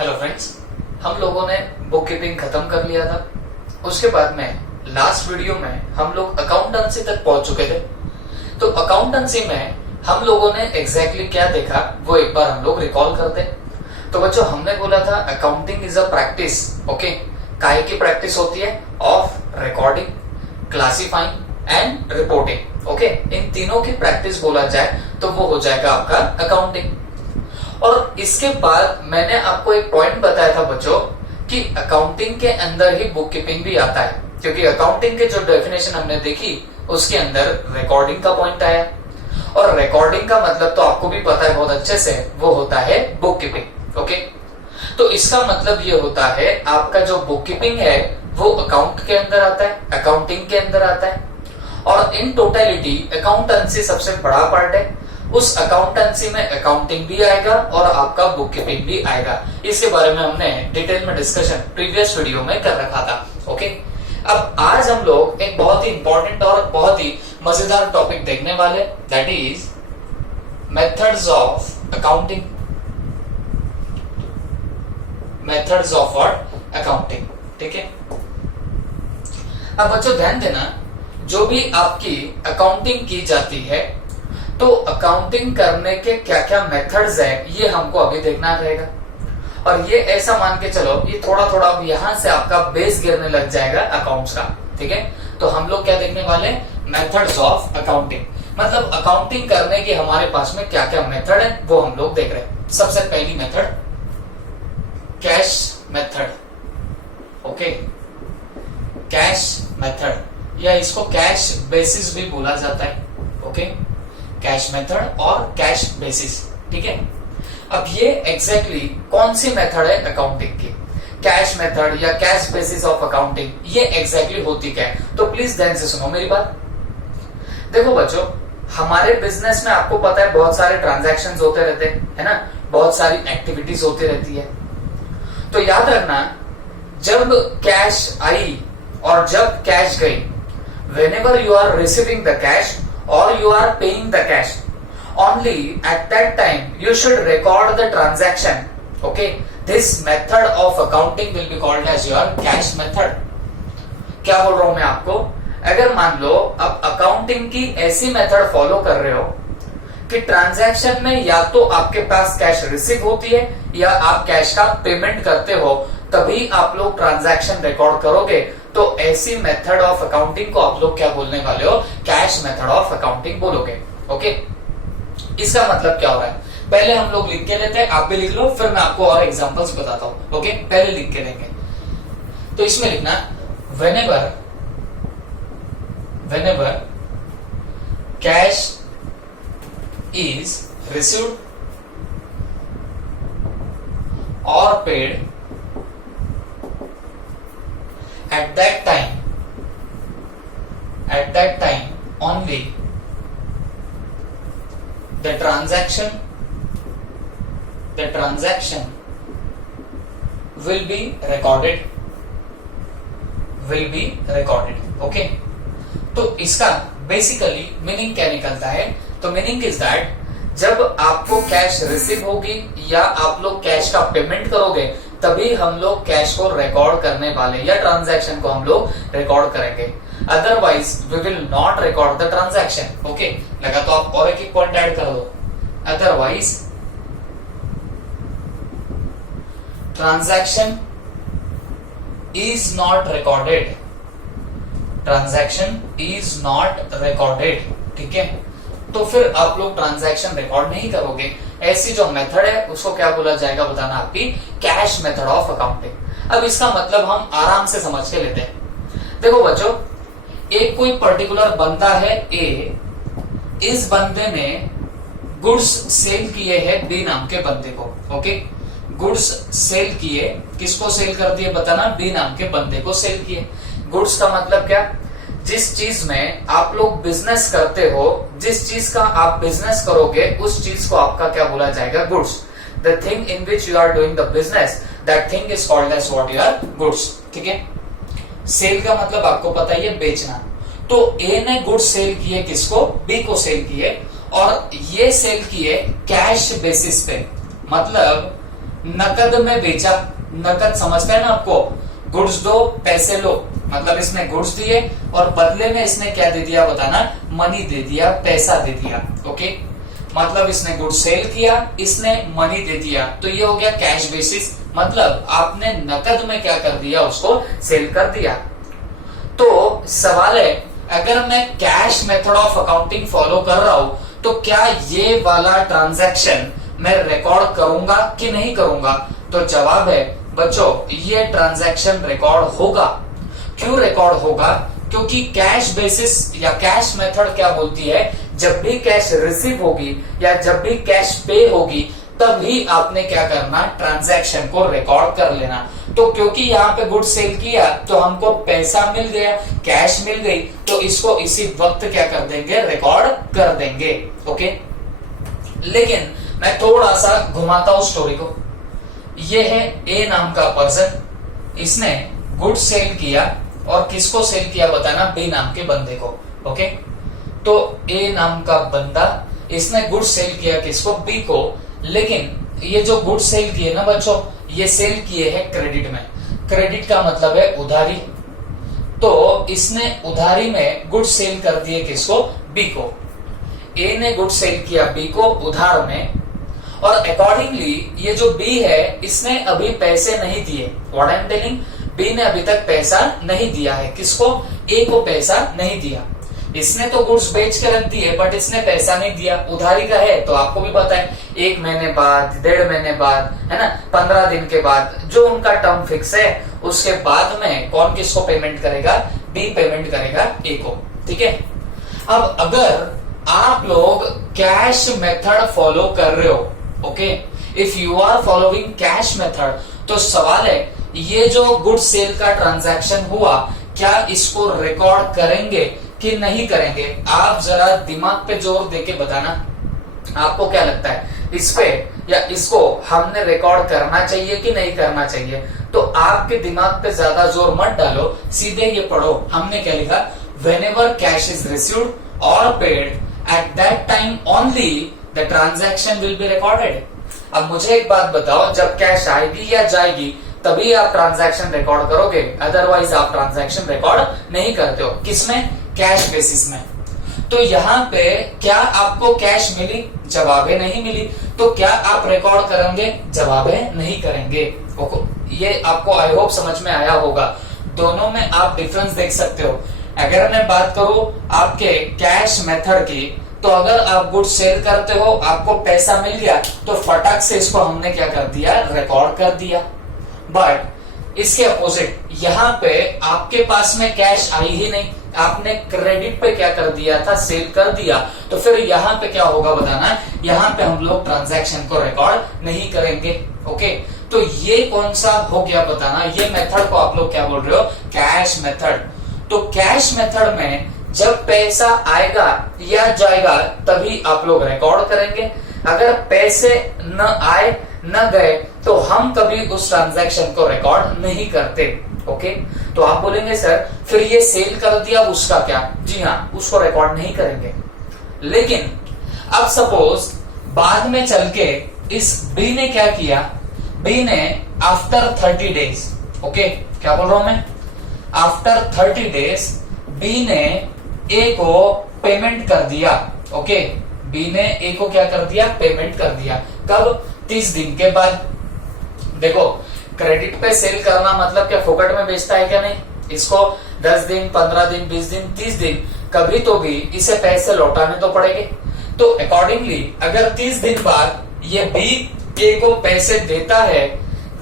Hello friends, हम लोगों ने बुक कीपिंग खत्म कर लिया था। उसके बाद में लास्ट वीडियो में हम लोग अकाउंटेंसी तक पहुंच चुके थे। तो अकाउंटेंसी में हम लोगों ने एग्जैक्टली क्या देखा वो एक बार हम लोग रिकॉल करते। तो बच्चों, हमने बोला था accounting is a practice. Okay, काहे की प्रैक्टिस होती है? Of recording, classifying and reporting. Okay, इन तीनों की प्रैक्टिस बोला जाए तो वो हो जाएगा आपका अकाउंटिंग। और इसके बाद मैंने आपको एक पॉइंट बताया था बच्चों कि अकाउंटिंग के अंदर ही बुक कीपिंग भी आता है, क्योंकि अकाउंटिंग के जो डेफिनेशन हमने देखी उसके अंदर रिकॉर्डिंग का पॉइंट आया। और रिकॉर्डिंग का मतलब तो आपको भी पता है बहुत अच्छे से, वो होता है बुक कीपिंग। ओके, तो इसका मतलब ये होता है आपका जो बुक कीपिंग है वो अकाउंट के अंदर आता है, अकाउंटिंग के अंदर आता है। और इन टोटलिटी अकाउंटेंसी सबसे बड़ा पार्ट है। उस अकाउंटेंसी में अकाउंटिंग भी आएगा और आपका बुक कीपिंग भी आएगा। इसके बारे में हमने डिटेल में डिस्कशन प्रीवियस वीडियो में कर रखा था। ओके, अब आज हम लोग एक बहुत ही इंपॉर्टेंट और बहुत ही मजेदार टॉपिक देखने वाले, that is methods of accounting. Methods of what? Accounting. ठीक है, अब बच्चों ध्यान देना, जो भी आपकी अकाउंटिंग की जाती है तो अकाउंटिंग करने के क्या क्या मेथड्स हैं ये हमको अभी देखना रहेगा। और ये ऐसा मान के चलो, ये थोड़ा थोड़ा अब यहां से आपका बेस गिरने लग जाएगा अकाउंट्स का। ठीक है, तो हम लोग क्या देखने वाले? Methods of accounting. मतलब अकाउंटिंग करने की हमारे पास में क्या क्या मेथड है वो हम लोग देख रहे हैं। सबसे पहली method cash method. Okay, cash method या इसको कैश बेसिस भी बोला जाता है। ओके, कैश मेथड और कैश बेसिस। ठीक है, अब ये एग्जैक्टली कौन सी मेथड है अकाउंटिंग की? कैश मेथड या कैश बेसिस ऑफ अकाउंटिंग, ये एग्जैक्टली होती क्या है? तो प्लीज ध्यान से सुनो मेरी बात। देखो बच्चों, हमारे बिजनेस में आपको पता है बहुत सारे ट्रांजैक्शंस होते रहते हैं, है ना, बहुत सारी एक्टिविटीज होती रहती है। तो याद रखना, जब कैश आई और जब कैश गई, whenever you are receiving the cash or you are paying the cash, only at that time you should record the transaction. Okay, this method of accounting will be called as your cash method. क्या बोल रहा हूं मैं आपको? अगर मान लो अब accounting की ऐसी मेथड फॉलो कर रहे हो कि ट्रांजैक्शन में या तो आपके पास कैश रिसीव होती है या आप कैश का पेमेंट करते हो, तभी आप लोग ट्रांजैक्शन रिकॉर्ड करोगे, तो ऐसी मेथड ऑफ अकाउंटिंग को आप लोग क्या बोलने वाले हो? कैश मेथड ऑफ अकाउंटिंग बोलोगे। ओके, इसका मतलब क्या हो रहा है? पहले हम लोग लिख के लेते हैं, आप भी लिख लो, फिर मैं आपको और एग्जांपल्स बताता हूं। ओके, पहले लिख के लेंगे। तो इसमें लिखना whenever cash is received or paid, at that time only the transaction will be recorded. Okay, तो इसका बेसिकली मीनिंग क्या निकलता है? तो मीनिंग इज दैट जब आपको कैश रिसीव होगी या आप लोग कैश का पेमेंट करोगे, तभी हम लोग कैश को रिकॉर्ड करने वाले या ट्रांजैक्शन को हम लोग रिकॉर्ड करेंगे। Otherwise we will not record the transaction. Okay, लगा तो आप और एक पॉइंट ऐड कर दो। Otherwise transaction is not recorded. ठीक है, तो फिर आप लोग ट्रांजैक्शन रिकॉर्ड नहीं करोगे। ऐसी जो मेथड है उसको क्या बोला जाएगा बताना? आपकी कैश मेथड ऑफ अकाउंटिंग। अब इसका मतलब हम आराम से समझ के लेते हैं। देखो बच्चों, एक कोई पर्टिकुलर बंदा है ए, इस बंदे ने गुड्स सेल किए हैं बी नाम के बंदे को। ओके, गुड्स सेल किए, किसको सेल कर दिए बताना? बी नाम के बंदे को सेल किए। गुड्स का मतलब क्या? जिस चीज में आप लोग बिजनेस करते हो, जिस चीज का आप बिजनेस करोगे उस चीज को आपका क्या बोला जाएगा? Goods. The thing in which you are doing the business, that thing is called as what? Your goods. ठीक है, सेल का मतलब आपको पता ही है, बेचना। तो ए ने गुड्स सेल किए, किसको? बी को सेल किए, और ये सेल किए कैश बेसिस पे। मतलब नकद में बेचा, नकद समझते हैं ना आपको, गुड्स दो पैसे लो, मतलब इसने गुड्स दिए और बदले में इसने क्या दे दिया बताना, मनी दे दिया, पैसा दे दिया। ओके, मतलब इसने गुड्स सेल किया, इसने मनी दे दिया, तो ये हो गया कैश बेसिस, मतलब आपने नकद में क्या कर दिया, उसको सेल कर दिया। तो सवाल है, अगर मैं cash method of accounting follow कर रहा हूं तो क्या ये वाला ट्रांजैक्शन मैं रिकॉर्ड करूंगा कि नहीं करूंगा? तो जवाब है बच्चों, ये ट्रांजैक्शन रिकॉर्ड होगा। क्यों रिकॉर्ड होगा? क्योंकि कैश बेसिस या कैश मेथड क्या बोलती है, जब भी कैश रिसीव होगी या जब भी कैश पे होगी तभी आपने क्या करना, ट्रांजैक्शन को रिकॉर्ड कर लेना। तो क्योंकि यहाँ पे गुड सेल किया तो हमको पैसा मिल गया, कैश मिल गई, तो इसको इसी वक्त क्या कर देंगे, रिकॉर्ड कर देंगे। ओके, लेकिन मैं थोड़ा सा घुमाता हूं स्टोरी को। ये है ए नाम का पर्सन, इसने गुड सेल किया और किसको सेल किया बताना, बी नाम के बंदे को। ओके, तो ए नाम का बंदा, इसने गुड सेल किया किसको, बी को, लेकिन ये जो गुड सेल किए ना बच्चों, ये सेल किए हैं क्रेडिट में। क्रेडिट का मतलब है उधारी, तो इसने उधारी में गुड सेल कर दिए किसको, बी को। ए ने गुड सेल किया बी को उधार में, और अकॉर्डिंगली ये जो बी है इसने अभी पैसे नहीं दिए। What I am telling, B ने अभी तक पैसा नहीं दिया है, किसको, ए को पैसा नहीं दिया। इसने तो गुड्स बेच के रख दिए बट इसने पैसा नहीं दिया, उधारी का है, तो आपको भी पता है 1 महीने बाद, 1.5 महीने बाद, है ना, 15 दिन के बाद, जो उनका टर्म फिक्स है, उसके बाद में कौन किसको पेमेंट करेगा, बी पेमेंट करेगा ए को। ठीक है, अब अगर आप लोग कैश मेथड फॉलो कर रहे हो, okay, if you are following cash method, तो सवाल है ये जो गुड सेल का ट्रांजैक्शन हुआ, क्या इसको रिकॉर्ड करेंगे कि नहीं करेंगे? आप जरा दिमाग पे जोर देके बताना, आपको क्या लगता है, इस पे या इसको हमने रिकॉर्ड करना चाहिए कि नहीं करना चाहिए? तो आपके दिमाग पे ज्यादा जोर मत डालो, सीधे ये पढ़ो, हमने क्या लिखा, whenever cash is received or paid at that time only the transaction will be recorded। अब मुझे एक बात बताओ, जब कैश आएगी या जाएगी तभी आप ट्रांजैक्शन रिकॉर्ड करोगे, अदरवाइज आप ट्रांजैक्शन रिकॉर्ड नहीं करते हो। किसमें, कैश बेसिस में। तो यहाँ पे क्या आपको कैश मिली, जवाब है नहीं मिली, तो क्या आप रिकॉर्ड करेंगे, जवाब है नहीं करेंगे। ये आपको आई होप समझ में आया होगा, दोनों में आप डिफरेंस देख सकते हो। अगर मैं बात करूं आपके कैश मेथड की, तो अगर आप गुड सेल करते हो, आपको पैसा मिल गया, तो फटाक से इसको हमने क्या कर दिया, रिकॉर्ड कर दिया। बट इसके अपोजिट, यहाँ पे आपके पास में कैश आई ही नहीं, आपने क्रेडिट पे क्या कर दिया था, सेल कर दिया, तो फिर यहाँ पे क्या होगा बताना, यहाँ पे हम लोग ट्रांजैक्शन को रिकॉर्ड नहीं करेंगे। ओके, तो ये कौन सा हो गया बताना, ये मेथड को आप लोग क्या बोल रहे हो, कैश मेथड। तो कैश मेथड में जब पैसा आएगा या जाएगा तभी आप लोग रिकॉर्ड करेंगे, अगर पैसे न आए न गए तो हम कभी उस ट्रांजैक्शन को रिकॉर्ड नहीं करते। ओके, तो आप बोलेंगे सर फिर ये सेल कर दिया उसका क्या? जी हाँ, उसको रिकॉर्ड नहीं करेंगे। लेकिन अब सपोज बाद में चल के इस बी ने क्या किया, बी ने आफ्टर 30 डेज, ओके क्या बोल रहा हूं मैं, आफ्टर 30 डेज बी ने ए को पेमेंट कर दिया। ओके, बी ने ए को क्या कर दिया, पेमेंट कर दिया। कब? 30 दिन के बाद। देखो, क्रेडिट पे सेल करना मतलब क्या फोकट में बेचता है क्या? नहीं, इसको 10 दिन, 15 दिन, 20 दिन, 30 दिन कभी तो भी इसे पैसे लौटाने तो पड़ेंगे। तो अकॉर्डिंगली अगर 30 दिन बाद ये बी ए को पैसे देता है,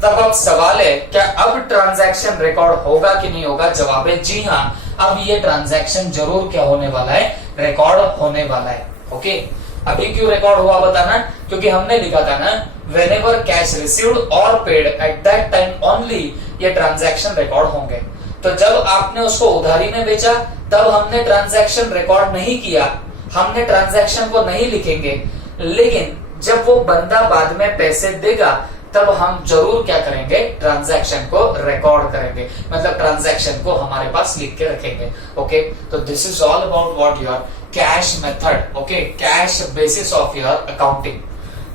तब अब सवाल है क्या अब ट्रांजैक्शन रिकॉर्ड होगा कि नहीं होगा? जवाब है जी हाँ, अब ये ट्रांजैक्शन जरूर क्या होने वाला है, रिकॉर्ड होने वाला है। ओके, अभी क्यों रिकॉर्ड हुआ बताना, क्योंकि हमने लिखा था ना, whenever cash received or paid at that time only ये ट्रांजैक्शन रिकॉर्ड होंगे। तो जब आपने उसको उधारी में बेचा तब हमने ट्रांजैक्शन रिकॉर्ड नहीं किया, हमने ट्रांजैक्शन को नहीं लिखेंगे, लेकिन जब वो बंदा बाद में पैसे देगा तब हम जरूर क्या करेंगे, ट्रांजैक्शन को रिकॉर्ड करेंगे, मतलब ट्रांजैक्शन को हमारे पास लिख के रखेंगे। ओके, तो this is all about what your cash method, okay, cash basis of your accounting.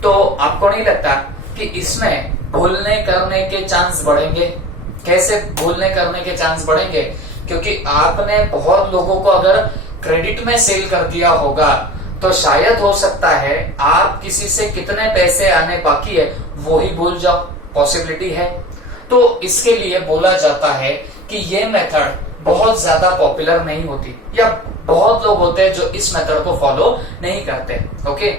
तो आपको नहीं लगता कि इसमें भूलने करने के चांस बढ़ेंगे। कैसे भूलने करने के चांस बढ़ेंगे? क्योंकि आपने बहुत लोगों को अगर क्रेडिट में सेल कर दिया होगा तो शायद हो सकता है आप किसी से कितने पैसे आने बाकी है वो ही भूल जाओ, पॉसिबिलिटी है। तो इसके लिए बोला जाता है कि ये मेथड बहुत ज्यादा पॉपुलर नहीं होती, या बहुत लोग होते हैं जो इस मेथड को फॉलो नहीं करते। ओके,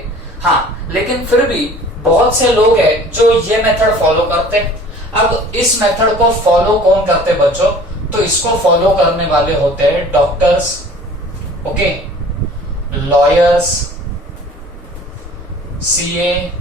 हाँ, लेकिन फिर भी बहुत से लोग हैं जो ये मेथड फॉलो करते हैं। अब इस मेथड को फॉलो कौन करते बच्चों? तो इसको फॉलो करने वाले होते हैं doctors, okay, lawyers, CA,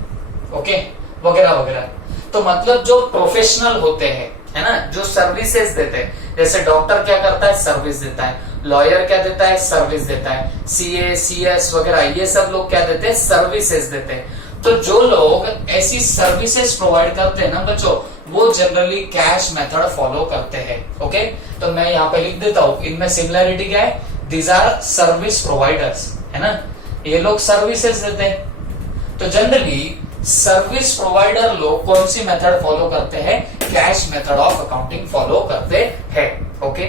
okay, वगैरह वगैरह। तो मतलब जो प्रोफेशनल होते हैं, है ना, जो सर्विसेज देते हैं। जैसे डॉक्टर क्या करता है? सर्विस देता है। लॉयर क्या देता है? सर्विस देता है। सीए, सीएस वगैरह ये सब लोग क्या देते हैं? सर्विसेज देते हैं। तो जो लोग ऐसी सर्विसेज प्रोवाइड करते हैं ना बच्चों, वो जनरली कैश मेथड फॉलो करते हैं। ओके, तो मैं यहाँ पे लिख देता हूँ, इनमें सिमिलैरिटी क्या है? दीज आर सर्विस प्रोवाइडर्स, है ना, ये लोग सर्विसेज देते हैं। तो जनरली सर्विस प्रोवाइडर लोग कौन सी मेथड फॉलो करते हैं? Cash method of accounting follow करते हैं। ओके,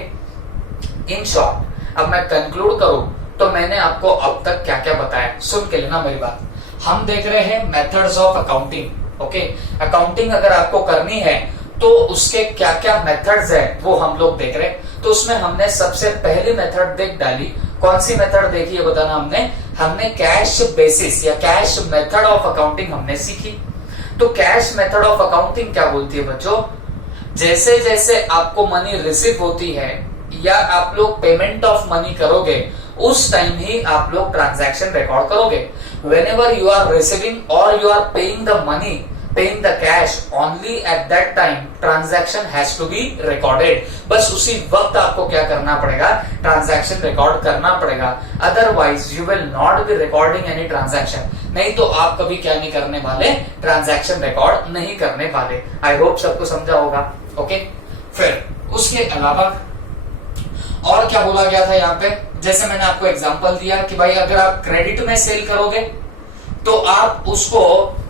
इन शॉर्ट अब मैं कंक्लूड करूं तो मैंने आपको अब तक क्या क्या बताया, सुन के लेना मेरी बात। हम देख रहे हैं methods of accounting. Okay, accounting अगर आपको करनी है तो उसके क्या क्या मेथड्स है वो हम लोग देख रहे हैं। तो उसमें हमने सबसे पहली मेथड देख डाली। कौन सी मेथड देखी है बताना? हमने कैश बेसिस या कैश मेथड ऑफ अकाउंटिंग हमने सीखी। तो कैश मेथड ऑफ अकाउंटिंग क्या बोलती है बच्चों? जैसे जैसे आपको मनी रिसीव होती है या आप लोग पेमेंट ऑफ मनी करोगे, उस टाइम ही आप लोग ट्रांजैक्शन रिकॉर्ड करोगे। whenever you are receiving or you are paying the money, paying the cash, only at that time transaction has to be recorded। बस उसी वक्त आपको क्या करना पड़ेगा? ट्रांजैक्शन रिकॉर्ड करना पड़ेगा। Otherwise you will not be recording any transaction. नहीं तो आप कभी क्या नहीं करने वाले? ट्रांजैक्शन रिकॉर्ड नहीं करने वाले। आई होप सबको समझा होगा। ओके, फिर उसके अलावा और क्या बोला गया था यहाँ पे? जैसे मैंने आपको एग्जांपल दिया कि भाई अगर आप क्रेडिट में सेल करोगे तो आप उसको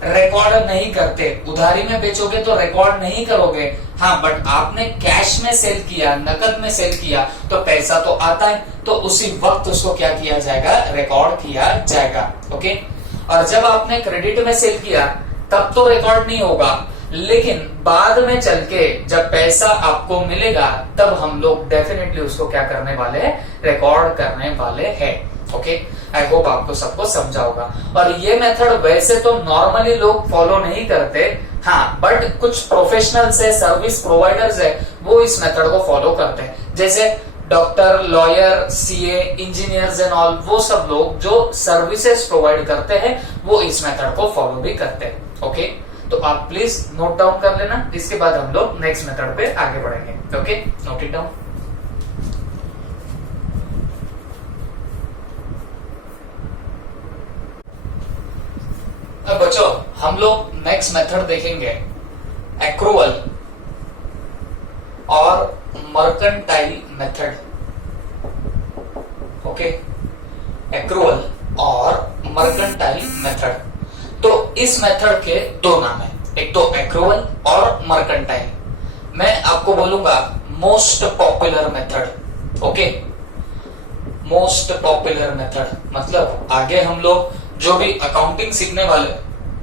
रिकॉर्ड नहीं करते, उधारी में बेचोगे तो रिकॉर्ड नहीं करोगे। हाँ, बट आपने कैश में सेल किया, नकद में सेल किया तो पैसा तो आता है, तो उसी वक्त उसको क्या किया जाएगा? रिकॉर्ड किया जाएगा। ओके, और जब आपने क्रेडिट में सेल किया तब तो रिकॉर्ड नहीं होगा, लेकिन बाद में चल के जब पैसा आपको मिलेगा तब हम लोग डेफिनेटली उसको क्या करने वाले हैं? रिकॉर्ड करने वाले हैं। ओके, आई होप आपको सबको समझा होगा। और ये मेथड वैसे तो नॉर्मली लोग फॉलो नहीं करते, हाँ, बट कुछ प्रोफेशनल्स है, सर्विस प्रोवाइडर्स है, वो इस मेथड को फॉलो करते हैं। जैसे doctor, lawyer, CA, engineers and all, वो सब लोग जो सर्विसेज प्रोवाइड करते हैं वो इस मेथड को फॉलो भी करते हैं। ओके, तो आप प्लीज नोट डाउन कर लेना, इसके बाद हम लोग नेक्स्ट मेथड पे आगे बढ़ेंगे। Okay, note it down. अब बच्चों हम लोग नेक्स्ट मेथड देखेंगे, एक्रूअल और मर्केंटाइल मेथड। ओके, एक्रूअल और मर्केंटाइल मेथड। तो इस मेथड के दो नाम है, एक तो एक्रूअल और मर्केंटाइल। मैं आपको बोलूंगा most popular method. Okay, most popular method मतलब आगे हम लोग जो भी अकाउंटिंग सीखने वाले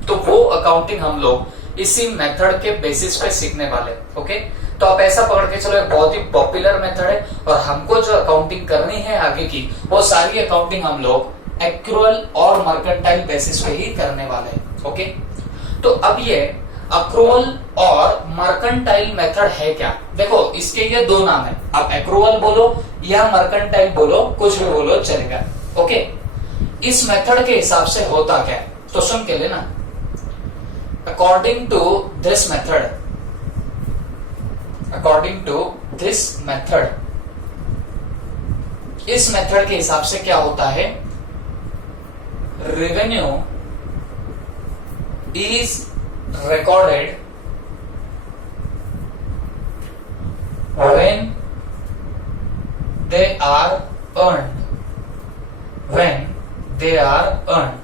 तो वो अकाउंटिंग हम लोग इसी मेथड के बेसिस पे सीखने वाले। ओके, तो आप ऐसा पकड़ के चलो, बहुत ही पॉपुलर मेथड है और हमको जो अकाउंटिंग करनी है आगे की वो सारी अकाउंटिंग हम लोग एक्रूअल और मर्केंटाइल बेसिस पे ही करने वाले हैं। ओके, तो अब ये एक्रूअल और मर्केंटाइल मेथड है क्या? देखो इसके ये दो नाम है, आप एक्रूअल बोलो या मर्केंटाइल बोलो, कुछ भी बोलो चलेगा। ओके, इस मेथड के हिसाब से होता क्या है तो सुन के लेना। According to this method, according to this method, इस मेथड के हिसाब से क्या होता है? revenue is recorded when they are earned, when they are earned.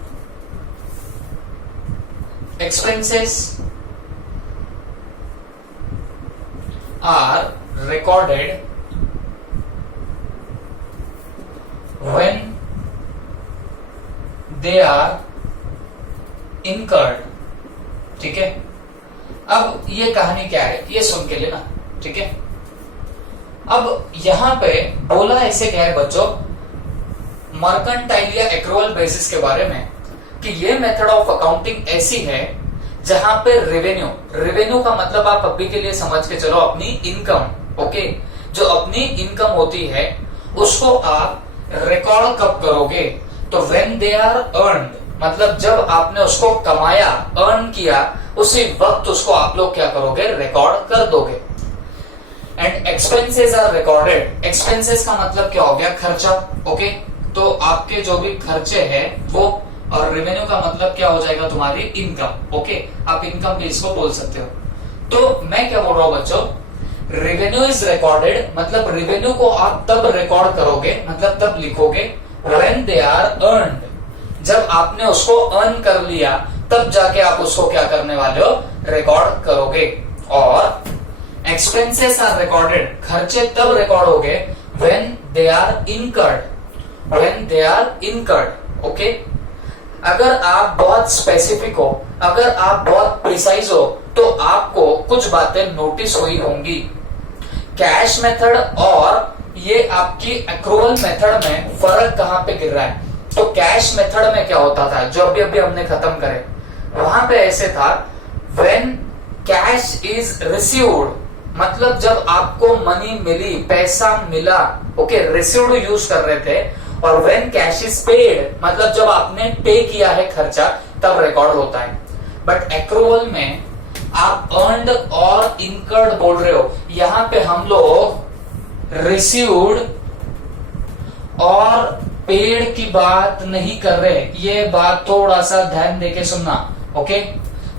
Expenses are recorded when they are incurred. ठीक है, अब ये कहानी क्या है ये सुन के लेना। ठीक है, अब यहां पे बोला ऐसे क्या है बच्चों, मर्केंटाइल या एक्रूअल बेसिस के बारे में, कि ये मेथड ऑफ अकाउंटिंग ऐसी है जहां पे रेवेन्यू का मतलब आप अभी के लिए समझ के चलो अपनी इनकम। ओके, जो अपनी इनकम होती है उसको आप रिकॉर्ड कब करोगे, तो व्हेन दे आर अर्न्ड, मतलब जब आपने उसको कमाया, अर्न किया, उसी वक्त उसको आप लोग क्या करोगे, रिकॉर्ड कर दोगे। And expenses are recorded, expenses का मतलब क्या हो गया, खर्चा। ओके, तो आपके जो भी खर्चे हैं वो, और रेवेन्यू का मतलब क्या हो जाएगा, तुम्हारी इनकम। ओके, आप इनकम भी इसको बोल सकते हो। तो मैं क्या बोल रहा हूं बच्चों, रेवेन्यू इज रिकॉर्डेड, मतलब रेवेन्यू को आप तब रिकॉर्ड करोगे, मतलब तब लिखोगे व्हेन दे आर अर्न्ड, जब आपने उसको अर्न कर लिया तब जाके आप उसको क्या करने वाले हो, रिकॉर्ड करोगे। और एक्सपेंसेस आर रिकॉर्डेड, खर्चे तब रिकॉर्ड हो गए when they are incurred, when they are incurred. Okay, अगर आप बहुत स्पेसिफिक हो, अगर आप बहुत प्रिसाइज हो, तो आपको कुछ बातें नोटिस हुई होंगी। कैश मेथड और ये आपकी एक्रूअल मेथड में फर्क कहां पे गिर रहा है, तो कैश मेथड में क्या होता था, जो अभी अभी हमने खत्म करे, वहां पे ऐसे था व्हेन कैश इज रिसीव्ड, मतलब जब आपको मनी मिली, पैसा मिला। ओके, रिसीव्ड यूज कर रहे थे। और व्हेन कैश इज पेड, मतलब जब आपने पे किया है खर्चा, तब रिकॉर्ड होता है। बट एक्रूअल में आप अर्न्ड और इनकर्ड बोल रहे हो, यहां पे हम लोग रिसीव्ड और पेड की बात नहीं कर रहे, ये बात थोड़ा सा ध्यान देके सुनना। ओके,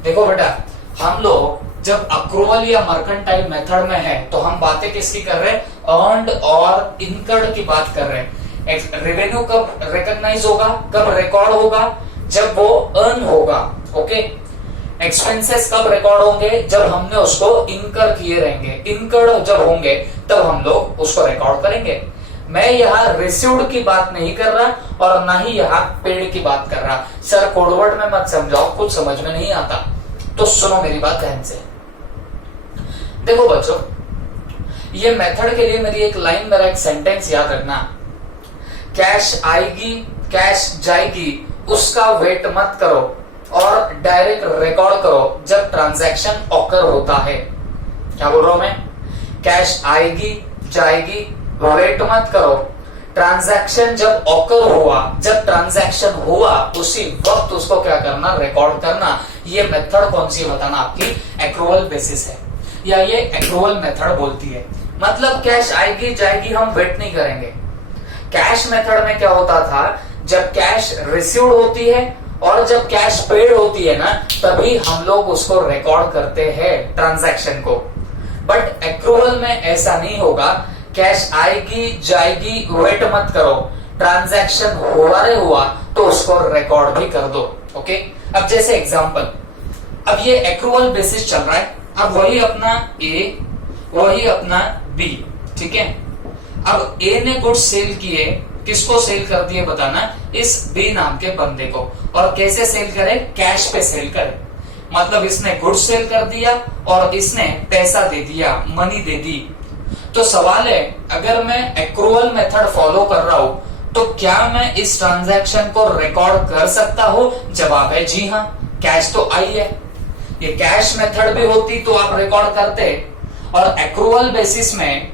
देखो बेटा, हम लोग जब अक्रूवल या मर्केंटाइल मेथड में है तो हम बातें किसकी कर रहे हैं, अर्न्ड और इनकर्ड की बात कर रहे हैं। रेवेन्यू कब रिकॉग्नाइज होगा, कब रिकॉर्ड होगा, जब वो अर्न होगा। ओके, एक्सपेंसेस कब रिकॉर्ड होंगे, जब हमने उसको इनकर किए रहेंगे। इनकर्ड जब होंगे तब हम लोग उसको रिकॉर्ड करेंगे। मैं यहाँ रिसीव्ड की बात नहीं कर रहा और ना ही यहाँ पेड की बात कर रहा। सर कोडवर्ड में मत समझाओ, कुछ समझ में नहीं आता, तो सुनो मेरी बात ध्यान से। देखो बच्चों, ये मेथड के लिए मेरी एक लाइन, मेरा एक सेंटेंस याद रखना, कैश आएगी कैश जाएगी उसका वेट मत करो और डायरेक्ट रिकॉर्ड करो जब ट्रांजैक्शन ऑकर होता है। क्या बोल रहा हूं मैं, कैश आएगी जाएगी वेट मत करो, ट्रांजैक्शन जब ऑकर हुआ, जब ट्रांजैक्शन हुआ उसी वक्त उसको क्या करना, रिकॉर्ड करना। ये मेथड कौन सी बताना, आपकी एक्रूवल बेसिस है या ये एक्रूवल मेथड बोलती है। मतलब कैश आएगी जाएगी हम वेट नहीं करेंगे। कैश मेथड में क्या होता था, जब कैश रिसीव्ड होती है और जब कैश पेड होती है ना, तभी हम लोग उसको रिकॉर्ड करते हैं ट्रांजैक्शन को। बट एक्रूवल में ऐसा नहीं होगा, कैश आएगी जाएगी वेट मत करो, ट्रांजैक्शन हुआ तो उसको रिकॉर्ड भी कर दो। ओके, अब जैसे एग्जांपल, अब ये एक्रूवल बेसिस चल रहा है, अब वही अपना ए वही अपना बी, ठीक है। अब ए ने गुड्स सेल किए, किसको सेल कर दिए बताना, इस बी नाम के बंदे को। और कैसे सेल करे, कैश पे सेल करे, मतलब इसने गुड्स सेल कर दिया और इसने पैसा दे दिया, मनी दे दी। तो सवाल है, अगर मैं एक्रूवल मेथड फॉलो कर रहा हूं तो क्या मैं इस ट्रांजैक्शन को रिकॉर्ड कर सकता हूं? जवाब है जी हाँ, कैश तो आई है। ये कैश मेथड भी होती तो आप रिकॉर्ड करते, और एक्रूवल बेसिस में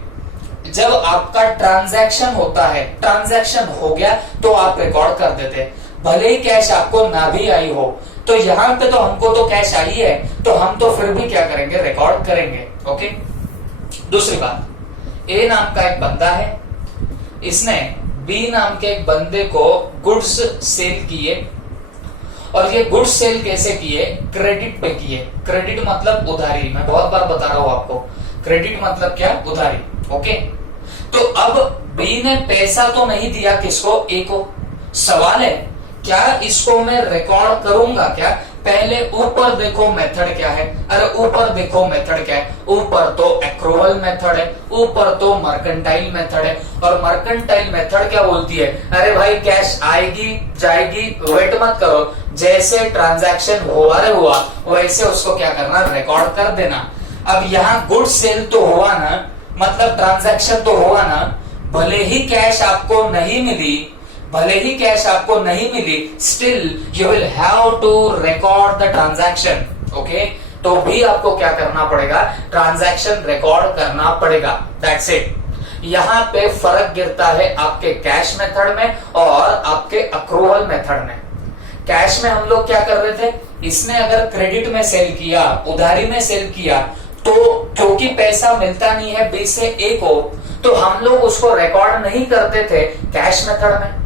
जब आपका ट्रांजैक्शन होता है, ट्रांजैक्शन हो गया तो आप रिकॉर्ड कर देते, भले ही कैश आपको ना भी आई हो। तो यहां पे तो हमको तो कैश आई है, तो हम तो फिर भी क्या करेंगे, रिकॉर्ड करेंगे। ओके, दूसरी बात, ए नाम का एक बंदा है, इसने बी नाम के एक बंदे को गुड्स सेल किए, और ये गुड्स सेल कैसे किए, क्रेडिट पे किए। क्रेडिट मतलब उधारी, मैं बहुत बार बता रहा हूं आपको, क्रेडिट मतलब क्या, उधारी। ओके, तो अब बी ने पैसा तो नहीं दिया किसको, ए को। सवाल है क्या इसको मैं रिकॉर्ड करूंगा क्या? पहले ऊपर देखो मेथड क्या है, अरे ऊपर देखो मेथड क्या है, ऊपर तो एक्रूवल मेथड है, ऊपर तो मर्केंटाइल मेथड है। और मर्केंटाइल मेथड क्या बोलती है, अरे भाई कैश आएगी जाएगी, वेट मत करो, जैसे ट्रांजैक्शन हुआ रे हुआ वैसे उसको क्या करना, रिकॉर्ड कर देना। अब यहाँ गुड सेल तो हुआ ना, मतलब ट्रांजैक्शन तो हुआ ना, भले ही कैश आपको नहीं मिली, भले ही कैश आपको नहीं मिली, still you will have to record the transaction. Okay, तो भी आपको क्या करना पड़ेगा, ट्रांजैक्शन रिकॉर्ड करना पड़ेगा। That's it. यहां पे फर्क गिरता है आपके कैश मेथड में और आपके अक्रूवल मेथड में। कैश में हम लोग क्या कर रहे थे, इसने अगर क्रेडिट में सेल किया, उधारी में सेल किया, तो क्योंकि पैसा मिलता नहीं है बी से ए को, तो हम लोग उसको रिकॉर्ड नहीं करते थे कैश मेथड में।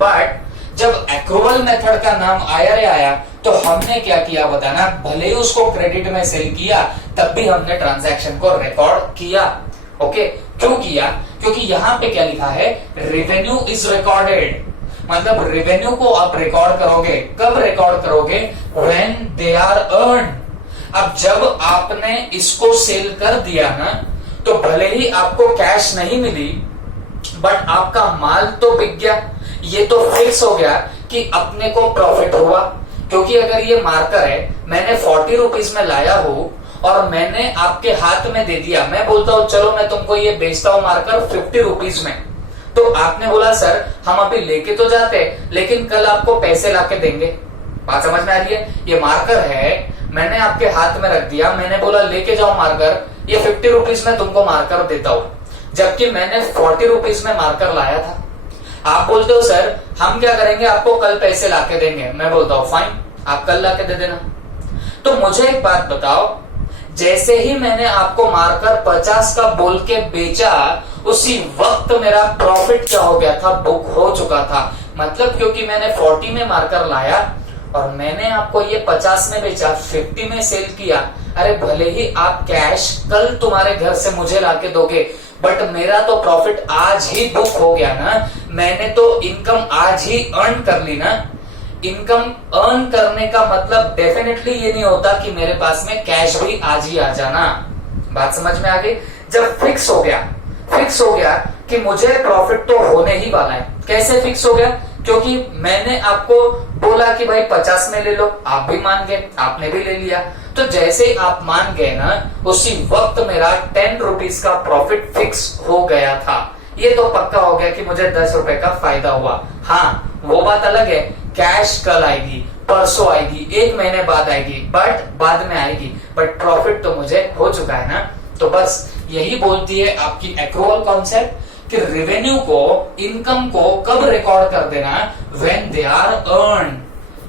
बट जब एक्रूवल मेथड का नाम आया रे आया, तो हमने क्या किया बताना, भले ही उसको क्रेडिट में सेल किया तब भी हमने ट्रांजैक्शन को रिकॉर्ड किया। ओके, क्यों किया, क्योंकि यहाँ पे क्या लिखा है, रेवेन्यू इज रिकॉर्डेड, मतलब रेवेन्यू को आप रिकॉर्ड करोगे, कब रिकॉर्ड करोगे, व्हेन दे आर अर्न। अब जब आपने इसको सेल कर दिया ना, तो भले ही आपको कैश नहीं मिली बट आपका माल तो बिक गया, ये तो फिक्स हो गया कि अपने को प्रॉफिट हुआ। क्योंकि अगर ये मार्कर है, मैंने 40 रुपीज में लाया हूं और मैंने आपके हाथ में दे दिया, मैं बोलता हूं चलो मैं तुमको ये बेचता हूं मार्कर 50 रुपीज में, तो आपने बोला सर हम अभी लेके तो जाते लेकिन कल आपको पैसे लाके देंगे। बात समझ में आ रही है, ये मार्कर है, मैंने आपके हाथ में रख दिया, मैंने बोला लेके जाओ मार्कर, ये 50 रुपीज में तुमको मार्कर देता हूं, जबकि मैंने 40 रुपीज में मार्कर लाया था। आप बोलते हो सर हम क्या करेंगे, आपको कल पैसे लाके देंगे, मैं बोलता हूं फाइन आप कल लाके दे देना। तो मुझे एक बात बताओ, जैसे ही मैंने आपको मार्कर 50 का बोल के बेचा, उसी वक्त मेरा प्रॉफिट क्या हो गया था, बुक हो चुका था। मतलब क्योंकि मैंने 40 में मार्कर लाया और मैंने आपको ये 50 में बेचा, 50 में सेल किया। अरे भले ही आप कैश कल तुम्हारे घर से मुझे लाके दोगे, बट मेरा तो प्रॉफिट आज ही बुक हो गया ना, मैंने तो इनकम आज ही अर्न कर ली ना। इनकम अर्न करने का मतलब डेफिनेटली ये नहीं होता कि मेरे पास में कैश भी आज ही आ जाना। बात समझ में आ गई। जब फिक्स हो गया कि मुझे प्रॉफिट तो होने ही वाला है। कैसे फिक्स हो गया, क्योंकि मैंने आपको बोला कि भाई 50 में ले लो, आप भी मान गए, आपने भी ले लिया। तो जैसे आप मान गए ना, उसी वक्त मेरा 10 रुपीज का प्रॉफिट फिक्स हो गया था। ये तो पक्का हो गया कि मुझे 10 रुपए का फायदा हुआ। हाँ, वो बात अलग है, कैश कल आएगी, परसों आएगी, 1 महीने बाद आएगी, बट बाद में आएगी, बट प्रॉफिट तो मुझे हो चुका है ना। तो बस यही बोलती है आपकी एक्रूवल कॉन्सेप्ट कि रेवेन्यू को, इनकम को कब रिकॉर्ड कर देना, व्हेन दे आर अर्न,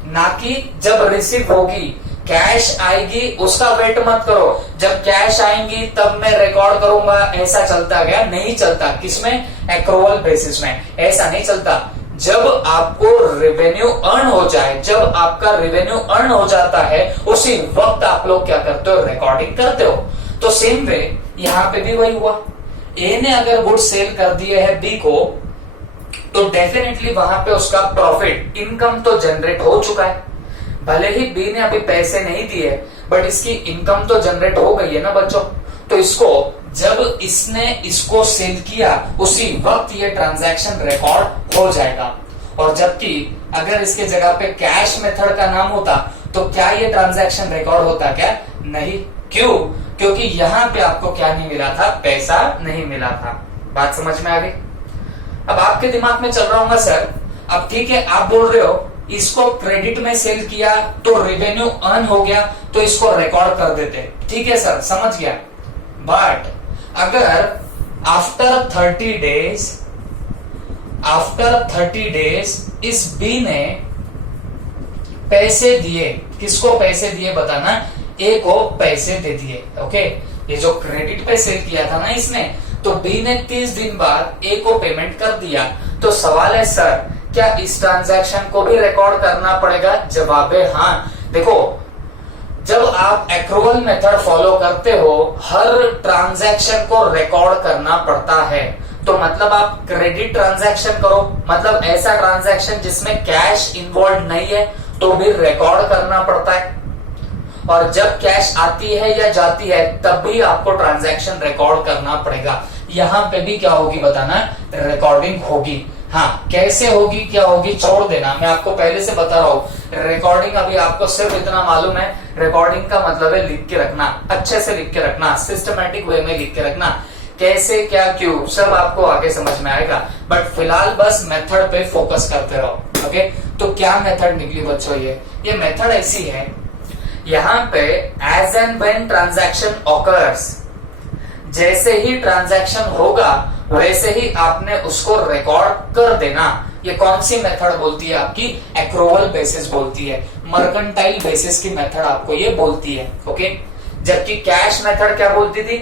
ना कि जब रिसीव होगी। कैश आएगी उसका वेट मत करो, जब कैश आएंगी तब मैं रिकॉर्ड करूंगा, ऐसा चलता गया, नहीं चलता। किसमें, एक्रूवल बेसिस में ऐसा नहीं चलता। जब आपको रेवेन्यू अर्न हो जाए, जब आपका रेवेन्यू अर्न हो जाता है, उसी वक्त आप लोग क्या करते हो, रिकॉर्डिंग करते हो। तो सेम वे यहां पे भी वही हुआ। ए ने अगर गुड सेल कर दिए है बी को, तो डेफिनेटली वहां पे उसका प्रॉफिट, इनकम तो जनरेट हो चुका है। भले ही बी ने अभी पैसे नहीं दिए, बट इसकी इनकम तो जनरेट हो गई है ना बच्चों। तो इसको, जब इसने इसको सेल किया, उसी वक्त ये ट्रांजैक्शन रिकॉर्ड हो जाएगा। और जबकि अगर इसके जगह पे कैश मेथड का नाम होता, तो क्या ये ट्रांजैक्शन रिकॉर्ड होता, क्या नहीं। क्यों, क्योंकि यहां पे आपको क्या नहीं मिला था, पैसा नहीं मिला था। बात समझ में आ गई। अब आपके दिमाग में चल रहा होगा सर, अब ठीक है आप बोल रहे हो इसको क्रेडिट में सेल किया तो रेवेन्यू अर्न हो गया, तो इसको रिकॉर्ड कर देते। ठीक है सर, समझ गया। बट अगर आफ्टर 30 डेज इस बी ने पैसे दिए, किसको पैसे दिए बताना, ए को पैसे दे दिए। ओके, ये जो क्रेडिट पे सेल किया था ना इसने, तो बी ने 30 दिन बाद ए को पेमेंट कर दिया। तो सवाल है सर क्या इस ट्रांजैक्शन को भी रिकॉर्ड करना पड़ेगा? जवाब है हाँ। देखो, जब आप एक्रूवल मेथड फॉलो करते हो, हर ट्रांजैक्शन को रिकॉर्ड करना पड़ता है। तो मतलब आप क्रेडिट ट्रांजैक्शन करो, मतलब ऐसा ट्रांजैक्शन जिसमें कैश इन्वॉल्व नहीं है, तो भी रिकॉर्ड करना पड़ता है। और जब कैश आती है या जाती है तब भी आपको ट्रांजैक्शन रिकॉर्ड करना पड़ेगा। यहाँ पे भी क्या होगी बताना, रिकॉर्डिंग होगी। हाँ, कैसे होगी क्या होगी छोड़ देना, मैं आपको पहले से बता रहा हूँ। रिकॉर्डिंग अभी आपको सिर्फ इतना मालूम है, रिकॉर्डिंग का मतलब है लिख के रखना, अच्छे से लिख के रखना, सिस्टमैटिक वे में लिख के रखना, कैसे क्या क्यों सब आपको आगे समझ में आएगा। बट फिलहाल बस मेथड पे फोकस करते रहो। ओके, तो क्या मेथड निकली बच्चों, ये मेथड ऐसी है, यहाँ पे as and when transaction occurs, जैसे ही ट्रांजैक्शन होगा वैसे ही आपने उसको रिकॉर्ड कर देना। ये कौन सी मेथड बोलती है आपकी, एक्रूवल बेसिस बोलती है, मर्केंटाइल बेसिस की मेथड आपको ये बोलती है। ओके, जबकि कैश मेथड क्या बोलती थी,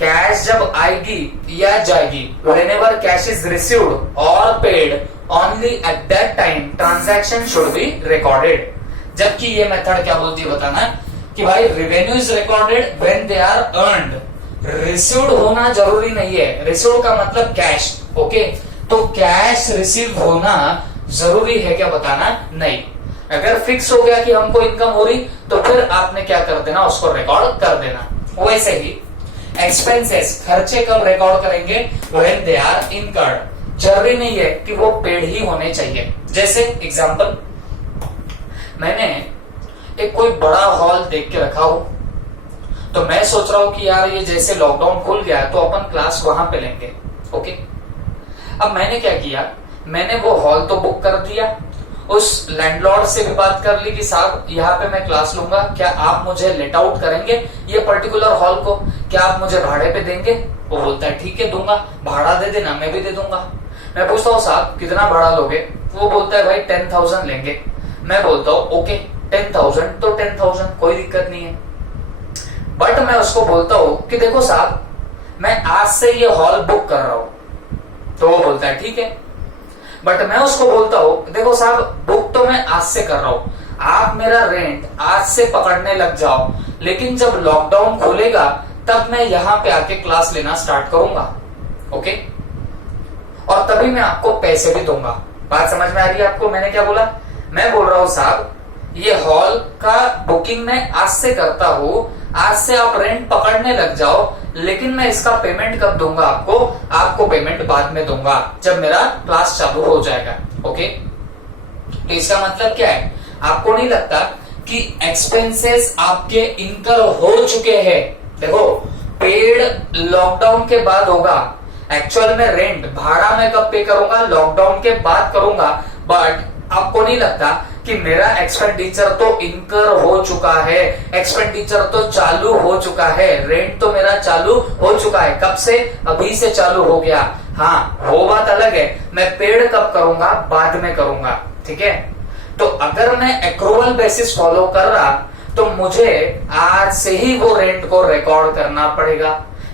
कैश जब आएगी या जाएगी, व्हेनेवर कैश इज रिसीव्ड और paid only at that time transaction should be recorded. जबकि ये मेथड क्या बोलती है बताना, कि भाई revenue is recorded when they are earned. Received होना जरूरी नहीं है, रिसीव्ड का मतलब कैश। ओके, तो कैश रिसीव होना जरूरी है क्या बताना, नहीं। अगर फिक्स हो गया कि हमको इनकम हो रही तो फिर आपने क्या कर देना, उसको रिकॉर्ड कर देना। वैसे ही एक्सपेंसेस, खर्चे कब रिकॉर्ड करेंगे, व्हेन दे आर इनकर्ड। जरूरी नहीं है कि वो पेड ही होने चाहिए। जैसे एग्जांपल, मैंने एक कोई बड़ा हॉल देख के रखा हो, तो मैं सोच रहा हूं कि यार ये जैसे लॉकडाउन खुल गया है तो अपन क्लास वहां पे लेंगे। ओके, अब मैंने क्या किया, मैंने वो हॉल तो बुक कर दिया, उस लैंडलॉर्ड से भी बात कर ली कि साहब यहाँ पे मैं क्लास लूंगा, क्या आप मुझे लेट आउट करेंगे ये पर्टिकुलर हॉल को, क्या आप मुझे भाड़े पे देंगे। वो बोलता है ठीक है दूंगा, भाड़ा दे देना, मैं भी दे दूंगा। मैं पूछता हूँ साहब कितना भाड़ा लोगे, वो बोलता है भाई 10,000 लेंगे। मैं बोलता हूँ ओके 10,000 तो 10,000, कोई दिक्कत नहीं है। बट मैं उसको बोलता हूं कि देखो साहब मैं आज से ये हॉल बुक कर रहा हूं, तो वो बोलता है ठीक है। बट मैं उसको बोलता हूं देखो साहब बुक तो मैं आज से कर रहा हूं, आप मेरा रेंट आज से पकड़ने लग जाओ, लेकिन जब लॉकडाउन खुलेगा तब मैं यहाँ पे आके क्लास लेना स्टार्ट करूंगा। ओके, और तभी मैं आपको पैसे भी दूंगा। बात समझ में आ रही है आपको, मैंने क्या बोला, मैं बोल रहा हूं साहब ये हॉल का बुकिंग मैं आज से करता हूं, आज से आप रेंट पकड़ने लग जाओ, लेकिन मैं इसका पेमेंट कब दूंगा आपको, आपको पेमेंट बाद में दूंगा जब मेरा क्लास चालू हो जाएगा। ओके, तो इसका मतलब क्या है, आपको नहीं लगता कि एक्सपेंसेस आपके इनकर हो चुके हैं। देखो पेड लॉकडाउन के बाद होगा, एक्चुअल में रेंट भाड़ा मैं कब पे करूंगा, लॉकडाउन के बाद करूंगा। बट आपको नहीं लगता कि मेरा एक्सपेंडिचर तो इनकर हो चुका है, एक्सपेंडिचर तो चालू हो चुका है, रेंट तो मेरा चालू हो चुका है, कब से, अभी से चालू हो गया। हाँ, वो बात अलग है, मैं पेड कब करूंगा, बाद में करूंगा। ठीक है, तो अगर मैं एक्रूवल बेसिस फॉलो कर रहा तो मुझे आज से ही वो रेंट को रिकॉर्ड करना पड़ेगा,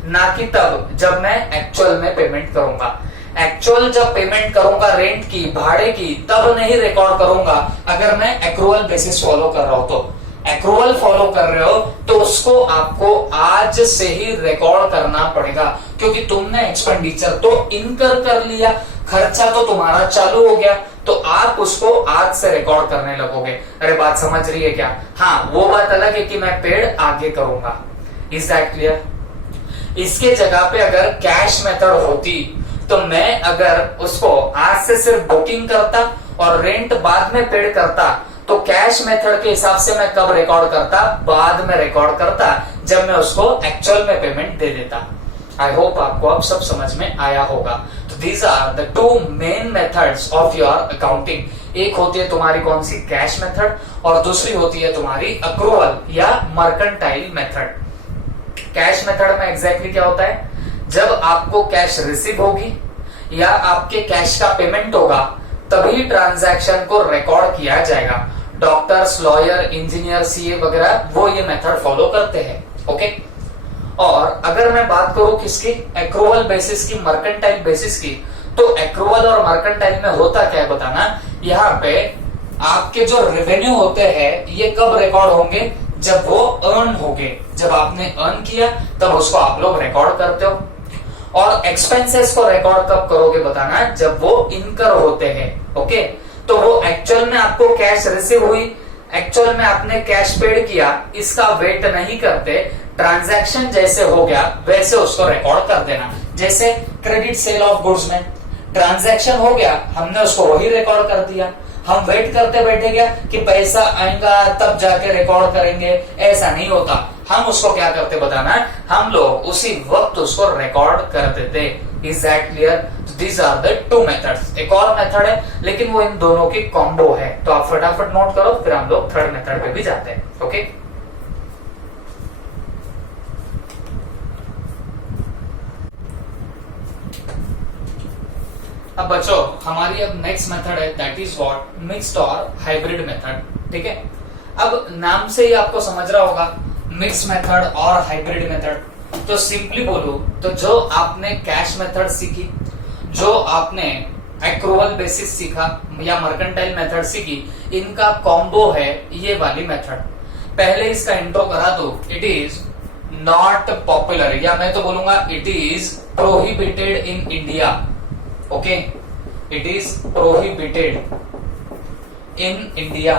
ना कि तब जब मैं एक्चुअल में पेमेंट करूंगा। एक्चुअल जब पेमेंट करूंगा रेंट की, भाड़े की, तब नहीं रिकॉर्ड करूंगा अगर मैं एक्रूवल बेसिस फॉलो कर रहा हूं। तो एक्रूवल फॉलो कर रहे हो तो उसको आपको आज से ही रिकॉर्ड करना पड़ेगा, क्योंकि तुमने एक्सपेंडिचर तो इनकर कर लिया, खर्चा तो तुम्हारा चालू हो गया, तो आप उसको आज से रिकॉर्ड करने लगोगे। अरे बात समझ रही है क्या? हाँ, वो बात अलग है कि मैं पेड आगे करूंगा। Is that clear? इसके जगह पे अगर कैश मेथड होती तो मैं अगर उसको आज से सिर्फ बुकिंग करता और रेंट बाद में पेड करता, तो कैश मेथड के हिसाब से मैं कब रिकॉर्ड करता, बाद में रिकॉर्ड करता जब मैं उसको एक्चुअल में पेमेंट दे देता। आई होप आपको अब सब समझ में आया होगा। तो these are the two main methods of your accounting. एक होती है तुम्हारी कौन सी, कैश मेथड, और दूसरी होती है तुम्हारी अक्रूवल या मर्केंटाइल मेथड। कैश मेथड में एग्जैक्टली क्या होता है, जब आपको कैश रिसीव होगी या आपके कैश का पेमेंट होगा तभी ट्रांजैक्शन को रिकॉर्ड किया जाएगा। डॉक्टर्स, लॉयर, इंजीनियर, सीए वगैरह वो ये मेथड फॉलो करते हैं। ओके, और अगर मैं बात करूं किसकी, एक्रूवल बेसिस की, मर्केंटाइल बेसिस की, तो एक्रूवल और मर्केंटाइल में होता क्या है बताना, यहाँ पे आपके जो रेवेन्यू होते हैं ये कब रिकॉर्ड होंगे, जब वो अर्न होंगे। जब आपने अर्न किया तब उसको आप लोग रिकॉर्ड करते हो। और एक्सपेंसेस को रिकॉर्ड कब करोगे बताना, जब वो इनकर होते हैं। ओके, तो वो एक्चुअल में आपको कैश रिसीव हुई, एक्चुअल में आपने कैश पेड किया इसका वेट नहीं करते, ट्रांजैक्शन जैसे हो गया वैसे उसको रिकॉर्ड कर देना। जैसे क्रेडिट सेल ऑफ गुड्स में ट्रांजैक्शन हो गया, हमने उसको वही रिकॉर्ड कर दिया। हम वेट करते बैठे क्या कि पैसा आएगा तब जाके रिकॉर्ड करेंगे, ऐसा नहीं होता। हम उसको क्या करते बताना है, हम लोग उसी वक्त उसको रिकॉर्ड कर देते। Is that clear? These are the two methods. एक और मेथड है लेकिन वो इन दोनों की कॉम्बो है, तो आप फटाफट नोट करो, फिर हम लोग थर्ड मेथड पे भी जाते हैं। ओके, अब बच्चों हमारी अब नेक्स्ट मेथड है, दैट इज व्हाट मिक्स्ड और हाइब्रिड मेथड। ठीक है, अब नाम से ही आपको समझ रहा होगा मिक्स मेथड और हाइब्रिड मेथड। तो सिंपली बोलूं तो जो आपने कैश मेथड सीखी, जो आपने एक्रूवल बेसिस सीखा या मर्केंटाइल मेथड सीखी, इनका कॉम्बो है ये वाली मेथड। पहले इसका इंट्रो करा दो। इट इज नॉट पॉपुलर, या मैं तो बोलूंगा it is prohibited in India. Okay, it is prohibited in India,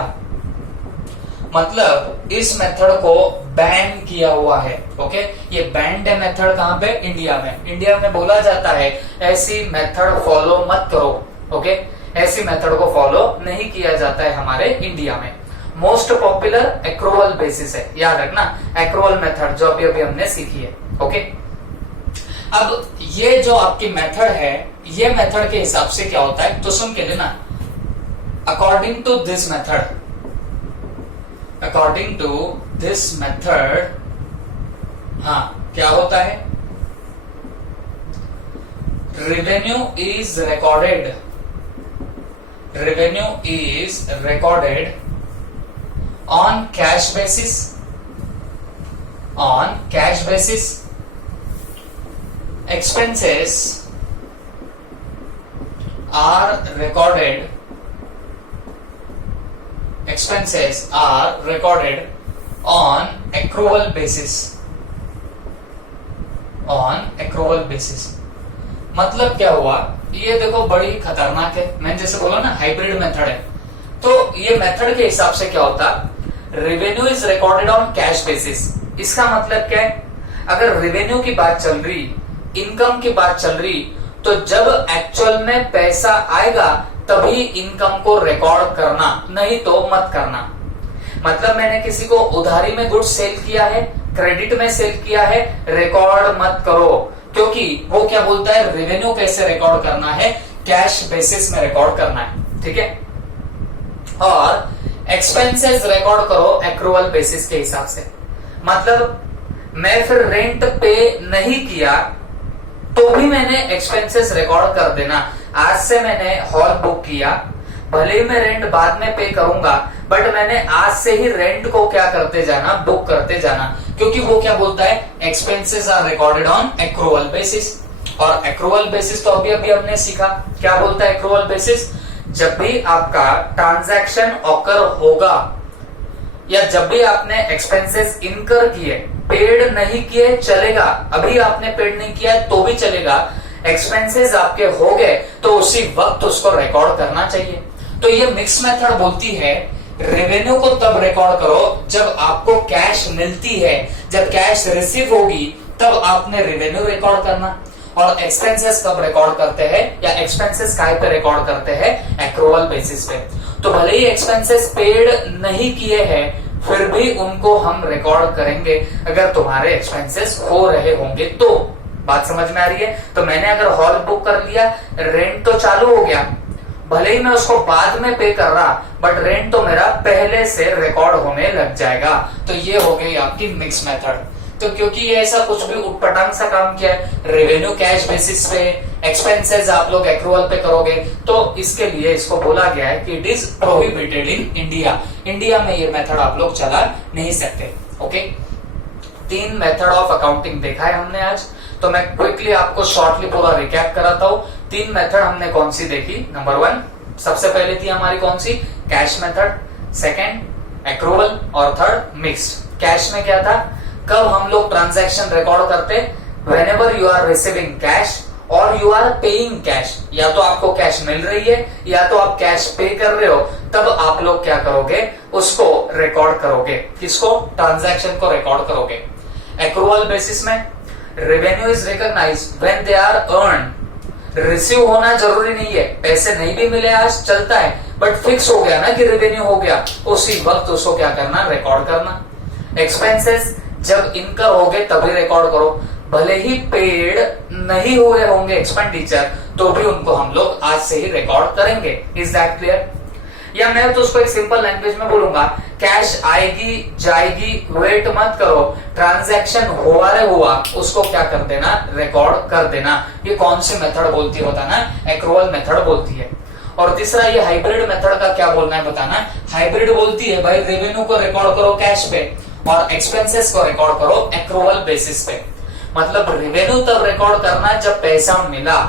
मतलब इस मेथड को बैन किया हुआ है। ओके, ये बैंड है मेथड कहां पे? इंडिया में। इंडिया में बोला जाता है ऐसी मेथड फॉलो मत करो। ओके, ऐसी मेथड को फॉलो नहीं किया जाता है हमारे इंडिया में। मोस्ट पॉपुलर एक्रूवल बेसिस है, याद रखना, एक्रूवल मेथड जो अभी अभी हमने सीखी है। ओके, अब ये जो आपकी मेथड है, ये मेथड के हिसाब से क्या होता है तो सुन के लेना। According to this method, according to this method, हाँ क्या होता है, revenue is recorded, revenue is recorded on cash basis, on cash basis, expenses are recorded, expenses are recorded on accrual basis, on accrual basis। मतलब क्या हुआ, ये देखो बड़ी खतरनाक है। मैंने जैसे बोला ना हाइब्रिड मेथड है, तो ये मेथड के हिसाब से क्या होता, revenue is recorded on cash basis. इसका मतलब क्या है, अगर रेवेन्यू की बात चल रही, इनकम की बात चल रही, तो जब एक्चुअल में पैसा आएगा तभी इनकम को रिकॉर्ड करना, नहीं तो मत करना। मतलब मैंने किसी को उधारी में गुड्स सेल किया है, क्रेडिट में सेल किया है, रिकॉर्ड मत करो, क्योंकि वो क्या बोलता है, रेवेन्यू कैसे रिकॉर्ड करना है, कैश बेसिस में रिकॉर्ड करना है। ठीक है, और एक्सपेंसेस रिकॉर्ड करो एक्रूवल बेसिस के हिसाब से। मतलब मैं फिर रेंट पे नहीं किया तो भी मैंने एक्सपेंसेस रिकॉर्ड कर देना। आज से मैंने हॉल बुक किया, भले ही मैं रेंट बाद में पे करूंगा, बट मैंने आज से ही रेंट को क्या करते जाना, बुक करते जाना, क्योंकि वो क्या बोलता है, expenses are recorded on accrual basis. और एक्रूवल बेसिस तो अभी अभी हमने सीखा, क्या बोलता है एक्रूवल बेसिस, जब भी आपका ट्रांजैक्शन ऑकर होगा या जब भी आपने एक्सपेंसेस इनकर किए, पेड नहीं किए चलेगा, अभी आपने पेड नहीं किया तो भी चलेगा, एक्सपेंसेस आपके हो गए तो उसी वक्त उसको रिकॉर्ड करना चाहिए। तो ये मिक्स मेथड बोलती है रेवेन्यू को तब रिकॉर्ड करो जब आपको कैश मिलती है, जब कैश रिसीव होगी तब आपने रेवेन्यू रिकॉर्ड करना। और एक्सपेंसेस कब रिकॉर्ड करते हैं, या एक्सपेंसेस काय पे रिकॉर्ड करते हैं, एक्रूवल बेसिस पे। तो भले ही एक्सपेंसेस पेड नहीं किए हैं फिर भी उनको हम रिकॉर्ड करेंगे अगर तुम्हारे एक्सपेंसेस हो रहे होंगे तो। बात समझ में आ रही है? तो मैंने अगर हॉल बुक कर लिया, रेंट तो चालू हो गया, भले ही मैं उसको बाद में पे कर रहा, बट रेंट तो मेरा पहले से रिकॉर्ड होने लग जाएगा। तो ये हो गई आपकी मिक्स मेथड। तो क्योंकि ये ऐसा कुछ भी उटपटांग सा काम किया है, रेवेन्यू कैश बेसिस पे, एक्सपेंसेस आप लोग एक्रूवल पे करोगे, तो इसके लिए इसको बोला गया है कि it is prohibited in India. India में ये मेथड आप लोग चला नहीं सकते। ओके, 3 मेथड ऑफ अकाउंटिंग देखा है हमने आज, तो मैं क्विकली आपको शॉर्टली पूरा रिकैप कराता हूँ। 3 मेथड हमने कौन सी देखी, नंबर 1 सबसे पहले थी हमारी कौन सी, कैश मेथड, सेकंड एक्रूवल, और थर्ड मिक्स्ड। कैश में क्या था, कब हम लोग ट्रांजैक्शन रिकॉर्ड करते, whenever you are receiving cash और यू आर पेइंग कैश, या तो आपको कैश मिल रही है या तो आप कैश पे कर रहे हो, तब आप लोग क्या करोगे, उसको रिकॉर्ड करोगे। किसको? ट्रांजैक्शन को रिकॉर्ड करोगे। एक्रूअल बेसिस में revenue is recognised when they are earn. Receive होना जरूरी नहीं है, पैसे नहीं भी मिले आज चलता है, बट फिक्स हो गया ना कि रेवेन्यू हो गया, उसी वक्त उसको क्या करना, रिकॉर्ड करना। एक्सपेंसेस जब इनकर हो गए तभी रिकॉर्ड करो, भले ही पेड नहीं हुए होंगे एक्सपेंडिचर, तो भी उनको हम लोग आज से ही रिकॉर्ड करेंगे। Is that clear? या मैं तो उसको एक सिंपल लैंग्वेज में बोलूंगा, कैश आएगी जाएगी, वेट मत करो, ट्रांजैक्शन हुआ रे हुआ, उसको क्या कर देना, रिकॉर्ड कर देना। ये कौन सी मेथड बोलती है बताना? एक्रूअल मेथड बोलती है। और तीसरा ये हाइब्रिड मेथड का क्या बोलना है बताना? हाइब्रिड बोलती है भाई रेवेन्यू को रिकॉर्ड करो कैश पे और एक्सपेंसेस को रिकॉर्ड करो एक्रूअल बेसिस पे। मतलब रेवेन्यू तब रिकॉर्ड करना जब पैसा मिला,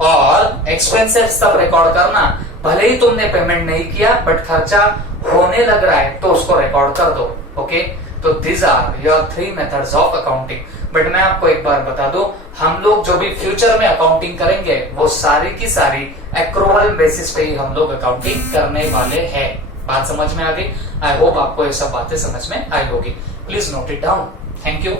और एक्सपेंसेस तब रिकॉर्ड करना भले ही तुमने पेमेंट नहीं किया बट खर्चा होने लग रहा है तो उसको रिकॉर्ड कर दो। ओके, तो this are your 3 methods of accounting. But मैं आपको एक बार बता दूं, हम लोग जो भी फ्यूचर में अकाउंटिंग करेंगे वो सारी की सारी एक्रूअल बेसिस पे ही हम लोग अकाउंटिंग करने वाले हैं। बात समझ में आ गई? आई होप आपको ये सब बातें समझ में आई होगी। Please note it down. Thank you.